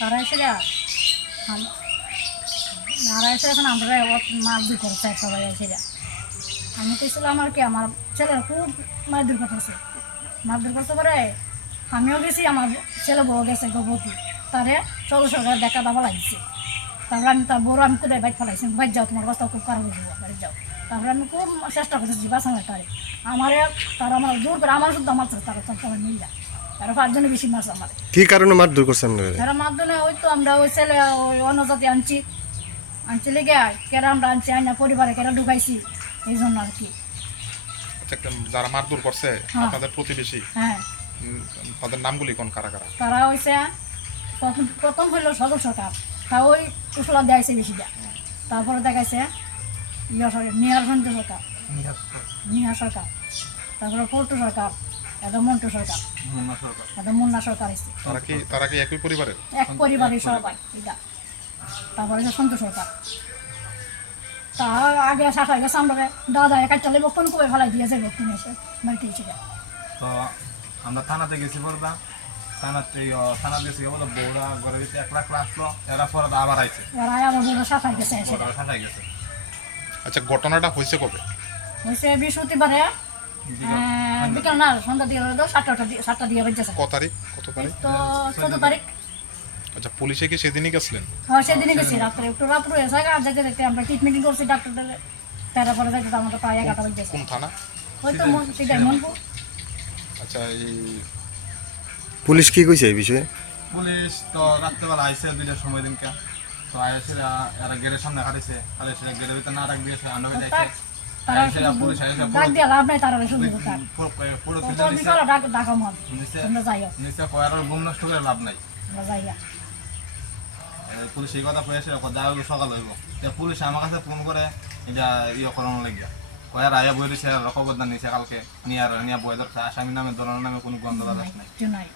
তারা এসে নারা এসে এখন আমরা মারধর করছে সবাই এসে আমি কইছিলাম আর কি আমার ছেলের খুব মারধর করতেছে মারধর করতে পারে আমিও গেছি আমার ছেলে বউ গেছে গর্ভবতী তারে সরকার দেখা দাবা লাগছে তারপরে আমি তার বড় আমি কোথায় বাইক ফেলাইছি বাইক যাও তোমার রাস্তা খুব খারাপ হয়ে যাবো বাড়ি যাও তারপরে আমি খুব চেষ্টা করতেছি বাঁচানোর তারে তারা আমার দূর করে আমার শুদ্ধ মারছে তারা তোমার নিয়ে যায় তারা 5 জনে বেশি মারছে আমার কি কারণে মারধর করছেন তারা মারধরে ওই তো আমরা ওই ছেলে ওই অন্যজাতি আনছি লেগে কেরা আমরা আনছি আইনা পরিবারে কেরা ঢুকাইছি এই জন্য আর কি যারা মারধর করছে আপনাদের প্রতিবেশী হ্যাঁ তাদের নামগুলি কোন কারা কারা তারা হয়েছে প্রথম হইলো সদর সরকার তা ওই কুশলা দেয়াইছে বেশিটা তারপরে দেখাইছে নিহার সঞ্জয় সরকার নিহার সরকার তারপরে পল্টু সরকার এটা মন্টু সরকার এটা মুন্না সরকার এসে তারা কি একই পরিবারের এক পরিবারের সবাই এটা তারপরে সন্তোষ সরকার তা আগে শাখা গেছে আমরা দাদা একা চলে বক্ষণ কবে ফেলাই দিয়েছে বক্ষণ এসে বাড়িতে এসে তো আমরা থানাতে গেছি বলবা থানা গেছি বলো বউরা ঘরে গেছে 1 লাখ আসলো এরা পরে আবার আইছে ওরা আবার বড় শাখায় গেছে এসে শাখায় গেছে। আচ্ছা ঘটনাটা হয়েছে কবে হয়েছে বৃহস্পতিবারে বিকাল না সন্ধ্যা দিয়ে 7টা দিয়ে বেজেছে কত তারিখ তো 14 তারিখ আচ্ছা পুলিশে কি সেদিনই গেছিলেন হ্যাঁ সেদিনই গেছি রাত্রে একটু রাত্রে হয়েছে আর যেতে যেতে আমরা ট্রিটমেন্ট করছি ডাক্তারদের তারপরে দেখতে আমাদের প্রায় 11টা বেজেছে কোন থানা ওই তো সেটাই মনপুর আচ্ছা এই পুলিশ কি কইছে এই বিষয়ে পুলিশ তো রাত্রেবেলা আইসে 2টার সময় দিনকে তো আইসে এরা গেটের সামনে খাটিছে খালি সে গেটের ভিতরে না রাখ দিয়েছে আন্ডাবে যাইছে তারা পুলিশ আইসে ডাক দিয়ে লাভ নাই তারা শুধু তার পুরো তো বিশাল ডাকা মন আমরা যাই নিচে কয়ার ঘুম নষ্ট করে লাভ নাই আমরা যাই পুলিশ এই কথা কয়েছে দেখা হইলো সকাল হইব পুলিশ আমার কাছে ফোন করে এটা করানো লাগিয়া কয়ার আয়া বই দিছে খবর না নিছে কালকে নিয়ে বই ধরছে আসামি নামে ধরনের নামে কোনো গন্ধ নাই নাই